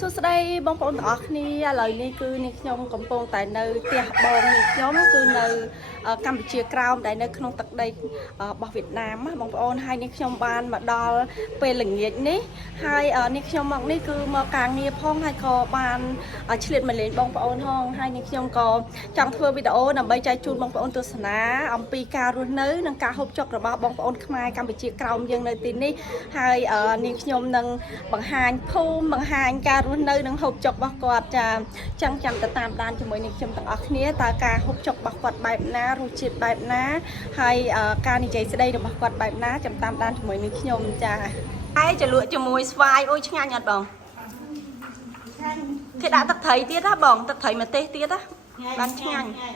សួស្តីបងប្អូនទាំងអស់គ្នាឥឡូវនេះគឺនាងខ្ញុំកំពុងតែនៅផ្ទះបងនាងខ្ញុំគឺនៅកម្ពុជាក្រោមដែលនៅក្នុងទឹកដីរបស់វៀតណាមបងប្អូនហើយនាងខ្ញុំបានមកដល់ពេលល្ងាចនេះហើយនាងខ្ញុំមកនេះគឺមកការងារផងហើយក៏បានឆ្លៀតមកលេងបងប្អូនហងហើយនាងខ្ញុំក៏ចង់ធ្វើវីដេអូដើម្បីចែកជូនបងប្អូនទស្សនាអំពីការរស់នៅនិងការហូបចុករបស់បងប្អូនខ្មែរកម្ពុជាក្រោមយើងនៅទីនេះហើយនាងខ្ញុំនឹងបង្ហាញភូមិបង្ហាញការរស់នៅនឹងហូបចុករបស់គាត់ចាចាំទៅតាមដានជាមួយនឹងខ្ញុំទាំងអស់គ្នាតើការហូបចុករបស់គាត់បែបណារសជាតិបែបណាហើយការនិយាយស្ដីរបស់គាត់បែបណាចាំតាមដានជាមួយនឹងខ្ញុំចាហើយចលក់ជាមួយស្វាយអូយឆ្ងាញ់អត់បងគេដាក់ទឹកត្រីទៀតហ៎បងទឹកត្រីម្ទេសទៀតហ៎បានឆ្ងាញ់ហ៎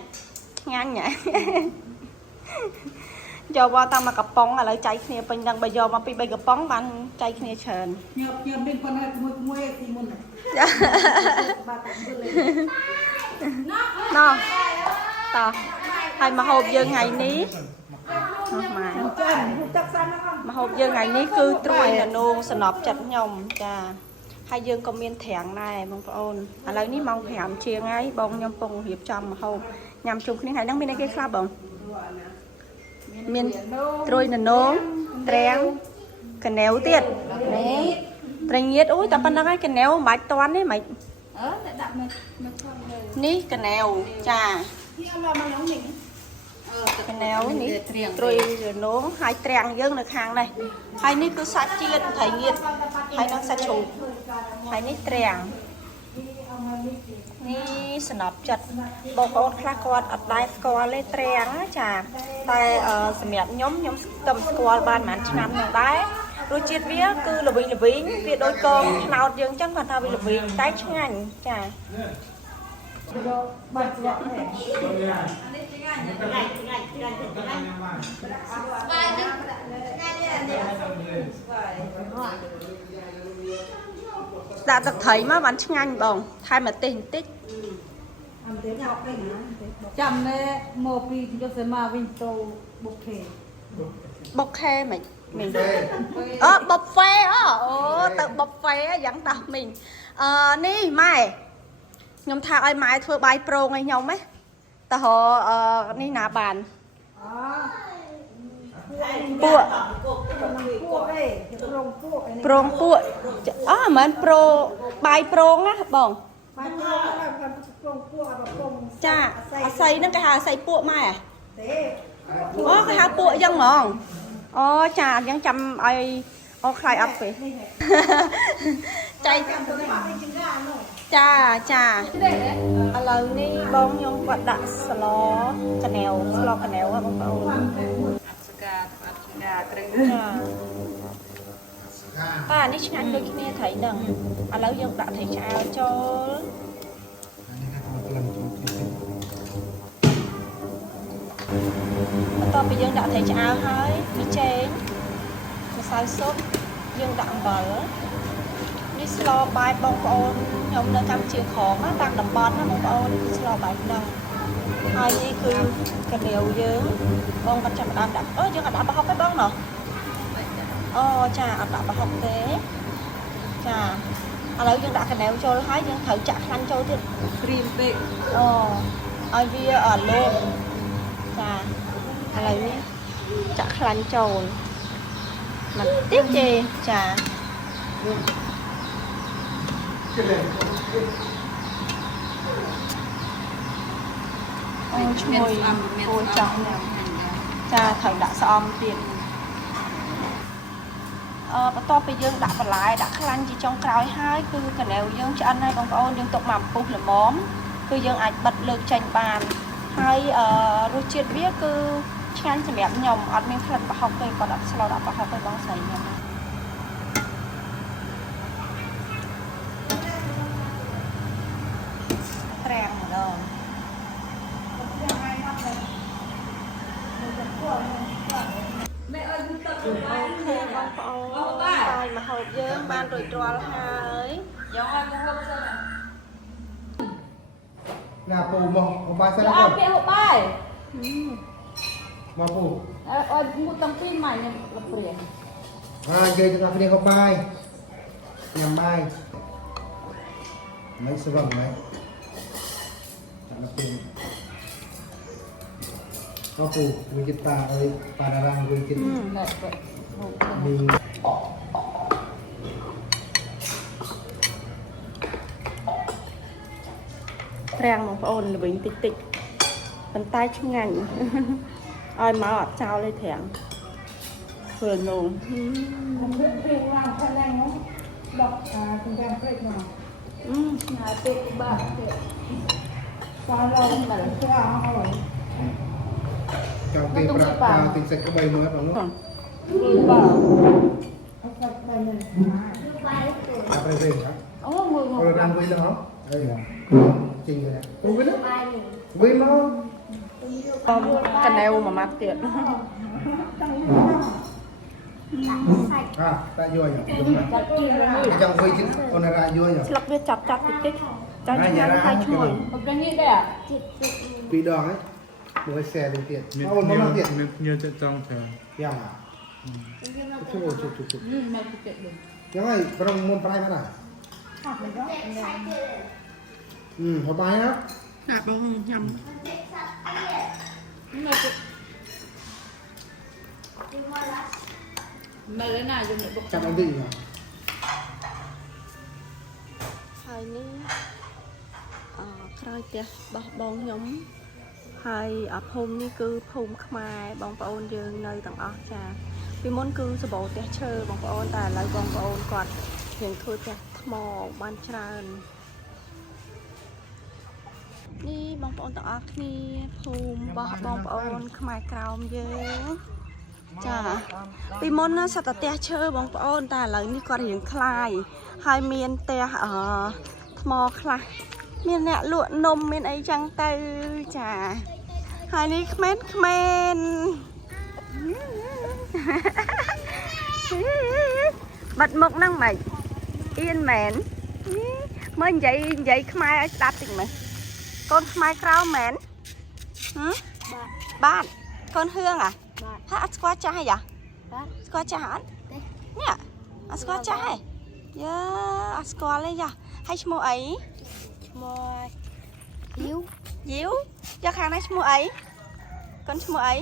យកមកតាមមកកំប៉ុងឥឡូវចៃគ្នាពេញដឹងបើយកមកពី3កំប៉ុងបានចៃគ្នាច្រើនញ៉ាំមានប៉ុណ្ណាមួយទីមុនណោះតោះហើយមកហូបយើងថ្ងៃនេះម៉ែមកហូបយើងថ្ងៃនេះគឺត្រួយនងសំណប់ចិត្តខ្ញុំចាហើយយើងក៏មានត្រាំងដែរបងប្អូនឥឡូវនេះម៉ោង5ជាងហើយបងខ្ញុំពងរៀបចំមកហូបញ៉ាំជុំគ្នាថ្ងៃហ្នឹងមានអីគេខ្លះបងមានត្រួយនងត្រាំងកណែវទៀតនេះត្រងៀតអូយតែប៉ុណ្្នឹងហើយកណែវមិនបាច់តន់ទេមិនដាក់មកនេះកណែវចាកណែវនេះត្រួយនងហើយត្រាំងយើងនៅខាងនេះហើយនេះគឺសាច់ជាតិត្រីងៀតហើយនឹងសាច់ជ្រូកហើយនេះត្រាំងនេះសំណប់ចិត្តបងប្អូនខ្លះគាត់អត់ដែរស្គាល់ទេត្រាំងចាតែសម្រាប់ខ្ញុំស្ទឹមស្គាល់បានប្រហែលឆ្នាំនឹងដែររសជាតិវាគឺល្វីងវាដូចកងឆ្នោតយើងអញ្ចឹងគាត់ថាវាល្វីងតែឆ្ងាញ់ចាបាត់យ៉ាដាក់ទឹកត្រីមកបានឆ្ងាញ់បងថែមម្ទេសបន្តិចអត់ទេញ៉ាំពេញណាចាំណែមកពីយកទៅមកវិញទៅបុកខេមិនបុកហ្វេអូទៅបុកហ្វេយ៉ាងដោះមីងនេះម៉ែខ្ញុំថាឲ្យម៉ែធ្វើបាយប្រងឲ្យខ្ញុំហ៎តើនេះណាបានពួកប្រងពួកមិនមែនបាយប្រងណាបងបាយប្រងពួកចាអាស័យហ្នឹងគេហៅអាស័យពួកម៉ែអូគេហៅពួកអញ្ចឹងហ្មងអូចាអញ្ចឹងចាំឲ្យអូខ្លាយអត់ពេកចៃចាឥឡូវនេះបងខ្ញុំគាត់ដាក់ស្លកណែវហ៎បងប្អូនស្កាគ្រឿងបាទនេះឆ្ងាញ់ដូចគ្នាត្រីហ្នឹងឥឡូវយើងដាក់ត្រីឆ្អើរចូលបន្ទាប់ពីយើងដាក់ត្រីឆ្អើរហើយពីចេងម្សៅស៊ុបយើងដាក់អំបិលនេះស្លបែបបងប្អូនខ្ញុំនៅកម្ពុជាក្រមតាមតំបន់ណាបងប្អូនគឺស្លបែបហ្នឹងហើយនេះគឺកណៀវយើងបងគាត់ចាប់ដើមដាក់យើងអត់ដាក់ប្រហុកទេបងណោះអូចាអត់ដាក់ប្រហុកទេចាឥឡូវយើងដាក់កណែវចូលហើយយើងត្រូវចាក់ខ្លាញ់ចូលទៀតព្រីមពេកឲ្យវាលោតចាឥឡូវនេះចាក់ខ្លាញ់ចូលមិនតិចទេចាឈ្មោះអូចង់ចាត្រូវដាក់ស្អំទៀតបន្ទាប់ពីយើងដាក់បន្លែដាក់ខ្លាញ់ជាចុងក្រោយហើយគឺកណែវយើងឆ្អិនហើយបងប្អូនយើងទុកមកពុះល្មមគឺយើងអាចបិទលើកចេញបានហើយរសជាតិវាគឺឆ្ងាញ់សម្រាប់ខ្ញុំអត់មានក្លិនប្រហុកទេគាត់អត់ស្លដាក់ប្រហុកទេបងស្រីខ្ញុំត្រាំងម្ដងមេអើយទឹកអូខេបងប្អូនហើយមកហូបយើងបានរួចរាល់ហើយយកឲ្យមកហូបសិនណាពូមកហូបបាយសិនអត់គេហូបបាយមកពូអត់មួយតាំងពីម៉ៃខ្ញុំលព្រាយើងទាំងអស់គ្នាហូបបាយញ៉ាំបាយ mấy sơ vâng mấy chẳng là tiền có phụ người kita ơi pada orang người kita แล้วก็โอ้โห มี แรงបងប្អូនល្វិញតិចតិចប៉ុន្តែឆ្ងាញ់ ឲ្យមកអត់ចោលទេត្រាំងធ្វើនង เพลงรำแสดงเนาะดอกคุณแดงเพลงเนาะหาเป็ดบ้าเป็ดฟ้าเราแต่ละเสื้อเอาไว้ trong tiền bạc cao tiền sạch có bay mới bằng lúc ดูบ้าเอาใส่ไปเลย à bay về hả โอ้มือ còn đang với nó đây là trình rồi này không biết đấy với nó កណែវមួយម៉ាត់ទៀត à ta vô nhỉ đúng rồi จัดกินเลย trong với chứ con là ra vô nhỉ ស្លឹកវាចាប់ចាប់តិចតិចចាញ់ឆ្ងាញ់ហើយឈ្ងុយ มันเป็นนี่ได้อ่ะ bị đòn ấy một cái xe lên tiền Miệt nó mang tiền nhiều chất trong trời. yang à chụp chụp chụp chụp แม่กูเจ็บเลย ยังไงกำลังมุนปลายมันอ่ะ หักเลยก็ หัวปลายนะ អាបងញ៉ាំ แม่กูแม่เลยน่าจะเหมือนบอก chặt anh định à ហើយនេះក្រោយផ្ទះបោះបងខ្ញុំហើយភូមិនេះគឺភូមិខ្មែរបងប្អូនយើងនៅទាំងអស់ចាពីមុនគឺសបោផ្ទះឈើបងប្អូនតែឥឡូវបងប្អូនគាត់រៀងធ្វើផ្ទះថ្មបានច្រើននេះបងប្អូនទាំងអស់គ្នាភូមិរបស់បងប្អូនខ្មែរក្រោមយើងចាពីមុនណាសត្វផ្ទះឈើបងប្អូនតែឥឡូវនេះគាត់រៀងคลายហើយមានផ្ទះថ្មខ្លះមានអ្នកលក់នំមានអីចឹងទៅចាហើយនេះក្មេងបាត់មុខហ្នឹងមិនអៀនមែនមើលនិយាយខ្មែរឲ្យស្ដាប់តិចមើលកូនខ្មែរក្រៅមែនបាទកូនហឿងអាថាអត់ស្គាល់ចាស់ហីស្គាល់ចាស់អត់នេះអត់ស្គាល់ចាស់ហីយើអត់ស្គាល់ទេយ៉ាហើយឈ្មោះអីឈ្មោះយូយកខាងនេះឈ្មោះអីកូនឈ្មោះអី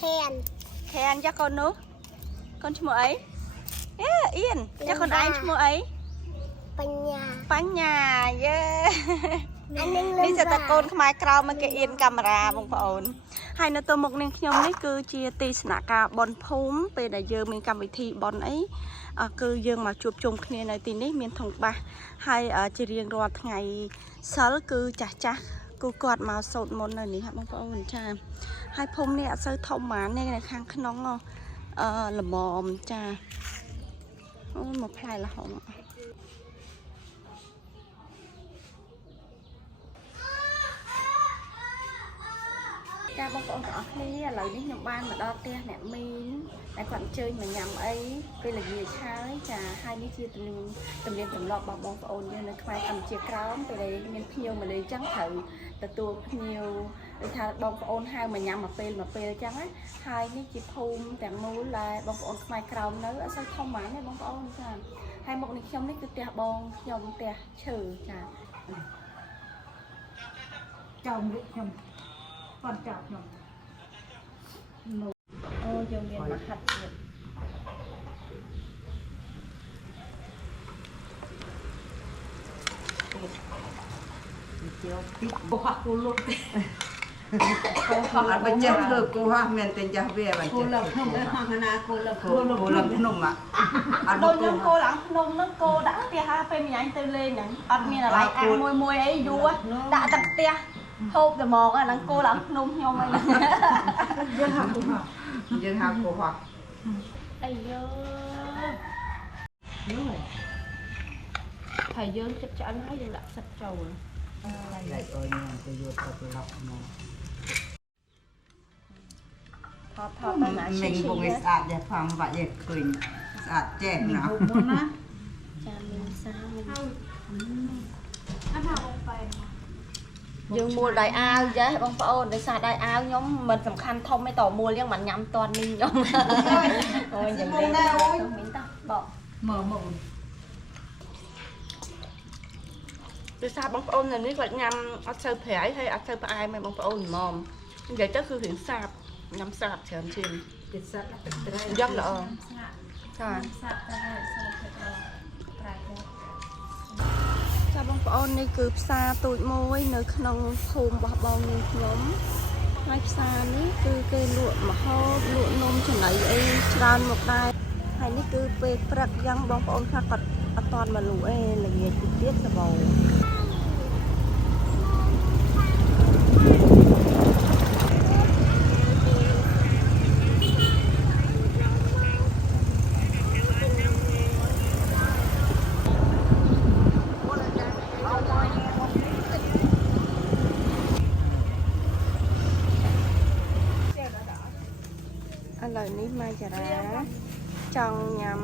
ខែនយកកូននោះកូនឈ្មោះអីអៀនយកកូនឯងឈ្មោះអីបញ្ញាយើនេះសិតតែកូនខ្មែរក្រៅមកគេអៀនកាមេរ៉ាបងប្អូនហើយនៅទៅមុខនាងខ្ញុំនេះគឺជាទីស្នាក់ការបនភូមិពេលដែលយើងមានកម្មវិធីបនអីគឺយើងមកជួបជុំគ្នានៅទីនេះមានធុងបាសហើយជារៀងរាល់ថ្ងៃសិលគឺចាស់គឺគាត់មកសូត្រមន្តនៅនេះបងប្អូនចាហើយភូមិនេះអត់សូវធំហ្មងនេះនៅខាងក្នុងល្មមចាអូមកផ្លែល្ហុងចាបងប្អូនទាំងអស់គ្នាឥឡូវនេះខ្ញុំបានមកដល់ផ្ទះអ្នកមីនតែគាត់អញ្ជើញមកញ៉ាំអីពេលល្ងាចហើយចាហើយនេះជាទំនៀមទម្លាប់របស់បងប្អូនយើងនៅខ្មែរកម្ពុជាក្រោមពេលដែលមានភ្ញៀវមកលេងចឹងត្រូវទទួលភ្ញៀវដូចថាបងប្អូនហៅមកញ៉ាំមកពេលចឹងណាហើយនេះជាភូមិទាំងមូលដែលបងប្អូនខ្មែរក្រោមនៅអត់សូវធំហ្មងទេបងប្អូនចាហើយមុខនេះខ្ញុំនេះគឺផ្ទះបងខ្ញុំផ្ទះឈើចា เจ้ามุกខ្ញុំก่อนจับខ្ញុំ អូយើងមានមកហាត់ទៀតបោះគូលុត អត់បញ្ចេះធ្វើគោហោះមានតែចាស់វាបញ្ គូ ចេះ លុតខ្ញុំទៅខាងណាគូលុត គោលភ្នំអត់ ដូចខ្ញុំគោឡើងភ្នំហ្នឹងគោដាក់ផ្ទះហើយពេលម្ញាញ់ទៅលេងហ្នឹងអត់មានอะไรអាំងមួយអីយូរដាក់ទាំងផ្ទះហូបតែមកហ្នឹងគោឡើងភ្នំខ្ញុំអីហ្នឹង យើងហាក់គូហោះ យើងហៅគោហោះ អីយើហើយយើងចិត្តឆ្អិនហើយយើងដាក់សិតចូល ឡៃអើយញ៉ាំទៅយកទៅប្រឡប់មក ថតទៅណា មិញបងឯស្អាតដែរផងបាក់យកឃើញស្អាតចេះណា មុនណា ចាមានសាមាន អត់ថាបងបែរ យើងមួលដៃអាវចេះបងប្អូនដោយសារដៃអាវខ្ញុំមិនសំខាន់ធំទេតមួលយើងមិនញ៉ាំតននេះខ្ញុំអូយយ៉ាងនេះមានតោះបក មើល từ xa bóng ôn là ní gọi nhằm ở sơ phẻ hay ở sơ ai mà bóng ôn mồm vậy tứcคือถึงsạp nhằm sạp chén chìm ติดสัตว์ติดอะไร dốc làค่ะ ចាបងប្អូននេះគឺផ្សារទូចមួយនៅក្នុងភូមិរបស់បងនាងខ្ញុំហើយផ្សារនេះគឺគេលក់ម្ហូបលក់នំចំណីអីច្រើនមកដែរហើយនេះគឺពេលព្រឹកយ៉ាងបងប្អូនខ្លះគាត់អត់ទាន់មកលក់ទេល្ងាចតិចទៀតសបោឥឡូវនេះម៉ែចារ៉ាចង់ញ៉ាំ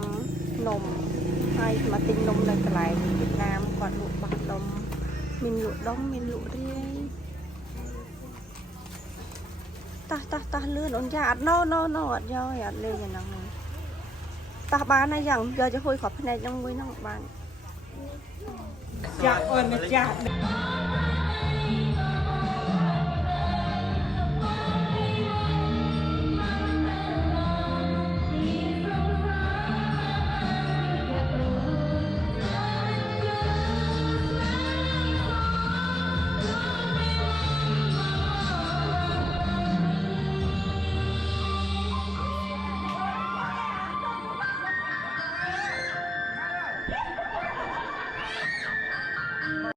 នំហើយមកទិញនំនៅកន្លែងវៀតណាមគាត់លក់បោះដុំមានលក់ដុំមានលក់រាយតោះលឿនអូនយ៉ាអត់ណូអត់យកអត់លេងអាហ្នឹងតោះបានហើយយ៉ាងយកទៅហួយគ្រាប់ភ្នែកហ្នឹងមួយហ្នឹងបាន ចាក់អូនចាក់